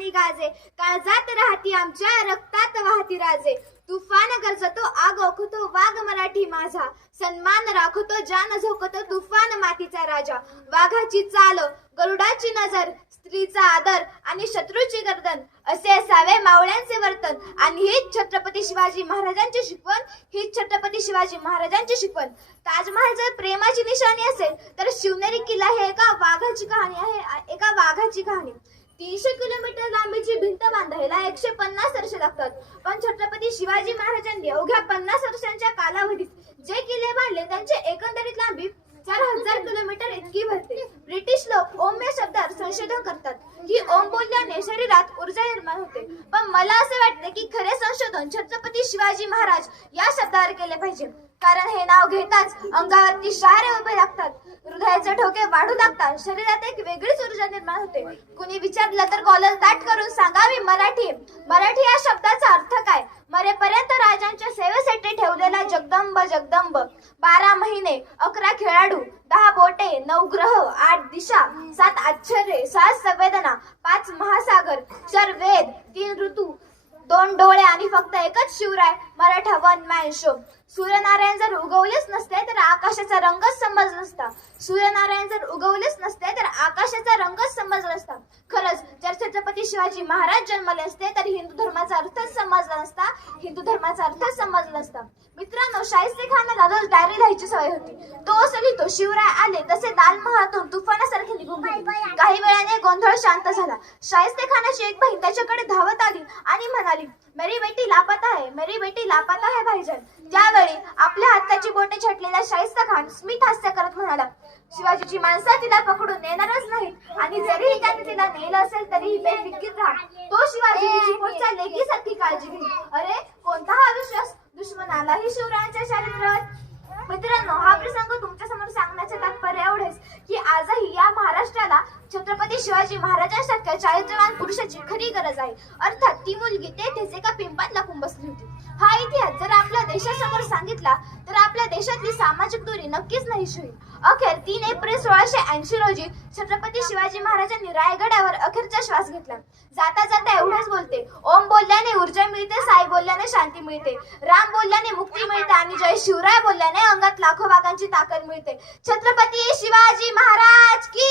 गाजे. काळजात राहती आमच्या रक्तात वाहती राजे. तुफान गरजतो आग ओखतो वाघ मराठी माझा. सन्मान राखतो जान झोकतो तुफान मातीचा राजा. वाघाची चाल गरुडाची नजर स्त्रीचा आदर आणि शत्रूची गर्दन. असे असावे मावळ्यांचे वर्तन. आणि हीच छत्रपती शिवाजी महाराजांची शिकवण हीच छत्रपती शिवाजी महाराजांची शिकवण. ताजमहाल जर प्रेमाची निशाणी असेल तर शिवनेरी किल्ला हे एका वाघाची कहाणी आहे एका वाघाची कहाणी. तीनशे किलोमीटर लांबीची भिंत बांधायला एकशे पन्नास वर्षे लागतात. पण छत्रपती शिवाजी महाराजांनी अवघ्या पन्नास वर्षांच्या कालावधीत जे किल्ले बांधले त्यांची एकंदरीत लांबी चार हजार किलोमीटर इतकी भरते. ब्रिटिश लोक ओम या शब्दावर संशोधन करतात की ओम बोलल्याने शरीरात ऊर्जा निर्माण होते. पण मला असे वाटते की खरे संशोधन छत्रपती शिवाजी महाराज या शब्दावर केले पाहिजे. कारण हे नाव घेताच अंगावरती शारे उभे लागतात. हृदयाचे ठोके वाढू लागतात. शरीरात एक वेगळीच ऊर्जा निर्माण होते. कुणी विचारलं तर कॉलर ताट करून सांगावी मराठी. मराठी या शब्दाचा अर्थ काय? मरेपर्यंत राजांच्या सेवेसाठी ठेवलेला जगदंब जगदंब. बारा महिने अकरा खेळाडू दहा बोटे नऊ ग्रह आठ दिशा सात आश्चर्ये सात संवेदना पाच महासागर चार वेद तीन ऋतू दोन डोळे आणि फक्त एकच Shivaray Maratha one man show Suryanarayan जर उगवलेच नसते तर आकाशाचा रंगच समज नसता. सूर्यनारायण जर उगवलेच नसते तर आकाशाचा रंगच समज नसता. खरंच जर छत्रपती शिवाजी महाराज जन्मले असते तर हिंदू धर्माचा अर्थच समजला नसता. हिंदू धर्माचा अर्थच समजला नसता. मित्रांनो शाहिस्ते खानला रोज डायरी लिहायची सवय होती. तो असं लिहितो शिवराय आले तसे दाल महातून तुफानासारखे निघून गेले. काही वेळाने गोंधळ शांत झाला. शाहिस्ते खानाची एक बहीण त्याच्याकडे धावत आली आणि म्हणाली मेरी बेटी लापता आहे मेरी बेटी लापता आहे भाईजान. त्यावेळी आपल्या हाताची बोटे छटलेला शाहिस्ता खान स्मित हास्य करत म्हणाला शिवाजीची माणसं तिला पकडून नेणारच नाहीत आणि जरीही त्याने तिला नेलं असेल तरीही बेफिकीर राहा. तो शिवाजी तिची पुढच्या लेकीसारखी काळजी घेईल. अरे झालाही शिवरायांच्या चारित्र्यावर मित्रांनो हा प्रसंग तुमच्यासमोर सांगण्याचे तात्पर्य एवढेच की आजही या महाराष्ट्राला छत्रपती शिवाजी महाराजांसारख्या चारित्र्यवान पुरुषाची खरी गरज आहे. अर्थात ती मुलगी तेथेच एका पिंपात लपून बसली होती. हा इतिहास जर देशासमोर सांगितला तर आपल्या देशातली सामाजिक दूरी नक्कीच नाही होईल. अखेर तीन एप्रिल सोळाशे ऐंशी रोजी छत्रपती शिवाजी महाराजांनी रायगडावर अखेरचा श्वास घेतला. जाता जाता एवढंच बोलते. ओम बोलल्याने ऊर्जा मिळते साई बोलल्याने शांती मिळते. राम बोलल्याने मुक्ती मिळते आणि जय शिवराय बोलल्याने अंगात लाखो वाघांची ताकद मिळते. छत्रपती शिवाजी महाराज की